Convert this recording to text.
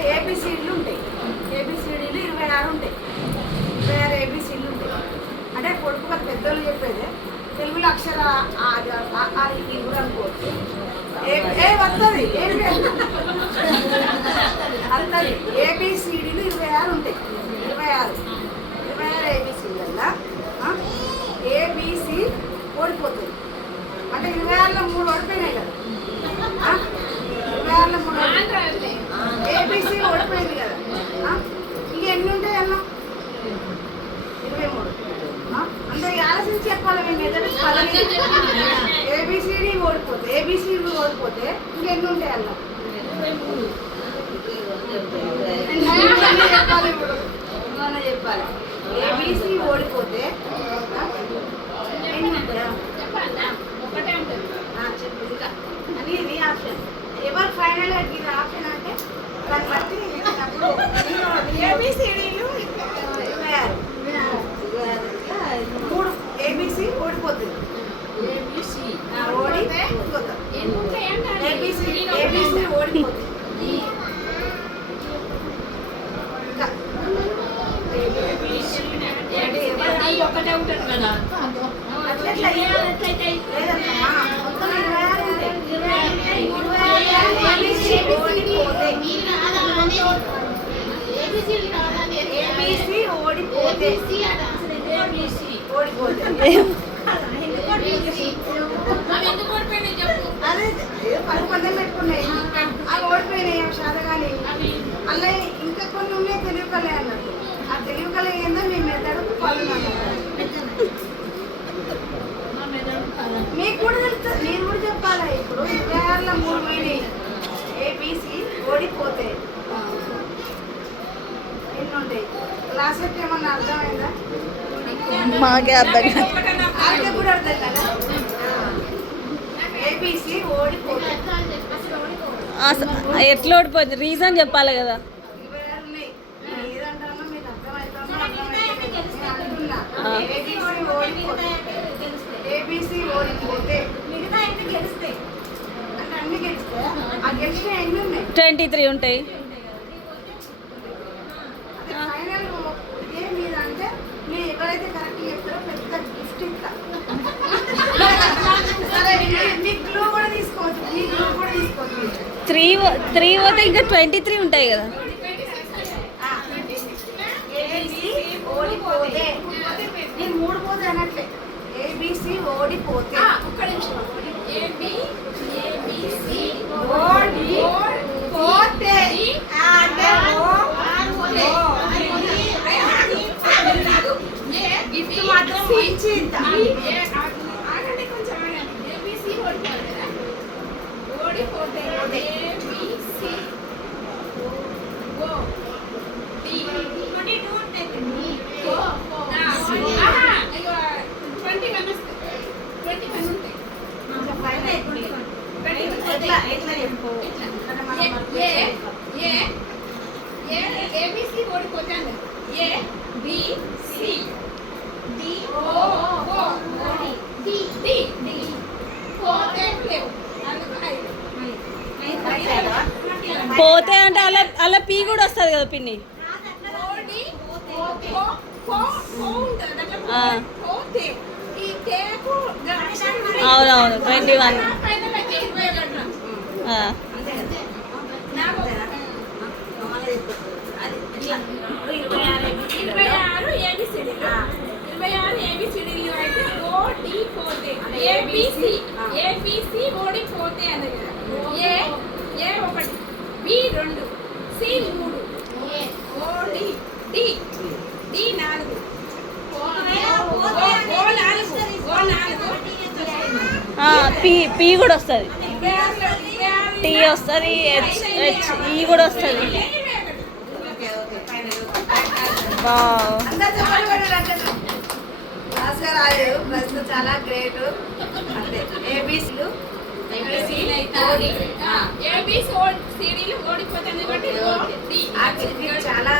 అంటే ఏబిసిడీలు ఉంటాయి. ఏబిసిడీలు 26 ఉంటాయి. 26 ఏబిసిడీలు ఉంటాయి. అంటే కొడుకు మరి పెద్దోళ్ళు చెప్పేది తెలుగులో అక్షర ఇది కూడా అనుకోవచ్చు. వస్తుంది వస్తుంది. ఏబిసిడీలు 26 ఉంటాయి. 26 ఏబిసిడీలల్లా ఏబిసి ఓడిపోతుంది. అంటే 26లో 3 ఓడిపోయినాయి కదా. 26లో 3 ఏబిసి ఓడిపోయింది కదా. ఇంక ఎన్ని ఉంటాయి అన్న? 23. అంటే ఆలోచించి చెప్పాలి మేము ఎదురు ఏబిసిడి ఓడిపోతే ఏబిసిడి ఓడిపోతే ఇంకెన్ని ఉంటాయి అన్న? చెప్పాలి ఇప్పుడు ఏమన్నా చెప్పాలి. ఏబిసి ఓడిపోతే ఎన్ని ఉంటాయా చెప్పు. ఇంకా అని ఇది ఆప్షన్ ఎవరు ఫైనల్ ఇది ఆప్షన్ అంటే దాన్ని బట్టి ఏబిసిడీలు 26 3 ఏబిసి ఓడిపోతుంది. ఏబిసి ఓడిపోతుంది. ఒకటే ఉంటుంది కదా. అదే 10 మంది పెట్టుకున్నాయి అవి ఓడిపోయినాయి శాతగాని. అలా ఇంకా కొన్ని ఉన్నాయి తెలివి కలే అన్నట్టు. ఆ తెలివి కలే ఏందో మీ మెదడుకు పళ్ళు మీకు కూడా తెలుస్తుంది. నేను కూడా చెప్పాలా ఇప్పుడు 26లో 3 పోయినాయి. ఏబిసి ఓడిపోతే ఎన్ని ఉంటాయి? క్లాస్ అయితే ఏమన్నా అర్థమైందా? మాకే అర్థం కాదు. వాళ్ళకి కూడా అర్థం కదా. ఏబిసి ఓడిపోతే ఎట్లా ఓడిపోయింది రీజన్ చెప్పాలి కదా. 26 ఉన్నాయి. ఏదంటామో మీకు అర్థమవుతుందో అర్థమైతే ఏబిసి ఓడిపోతే మిగతా ఎన్ని గెలుస్తాయి అంటే అన్ని గెలుస్తాయి. ఆ గెలిచిన ఎన్ని ఉన్నాయి? 23 ఉంటాయి. ఫైనల్ ఇదే మీద అంటే మీరు ఎవరైతే కరెక్ట్ చెప్తారో పెద్ద గిఫ్ట్ ఇస్తా. సరే మీకు క్లూ కూడా తీసుకోవచ్చు. మీ క్లూ కూడా తీసుకోవచ్చు. 3 పోతే ఇంకా 23 ఉంటాయి కదా. ఏబిసి ఓడిపోతే నేను 3 పోతే అనట్లే. ఏబిసి ఓడిపోతే ఒక్క నిమిషం. ఏబిసి ఓడిపోతే అంటే గిఫ్ట్ మాత్రం మంచి ఆగండి కొంచెం ఆగండి. ఏబిసి ఓడిపోతే ఏబిసి ఏబిసి ఓడిపోతే ఏ బి సి డి ఓ డి డి డి పోతే లేవు. పోతే అంటే అలా పీ కూడా వస్తుంది కదా పిన్ని. అవునవును 21. అయితే ఓడిపోతే ఏబిసి ఓడిపోతే అన్నది కదా. ఏ 1 బి 2 సి 3 ఓడి డి 4 పీ కూడా వస్తుంది. టీ వస్తుంది. హెచ్ ఈ కూడా వస్తుంది. చాలా గ్రేట్. అంతే ఏబిసిలు ఓడిపోతుంది. చాలా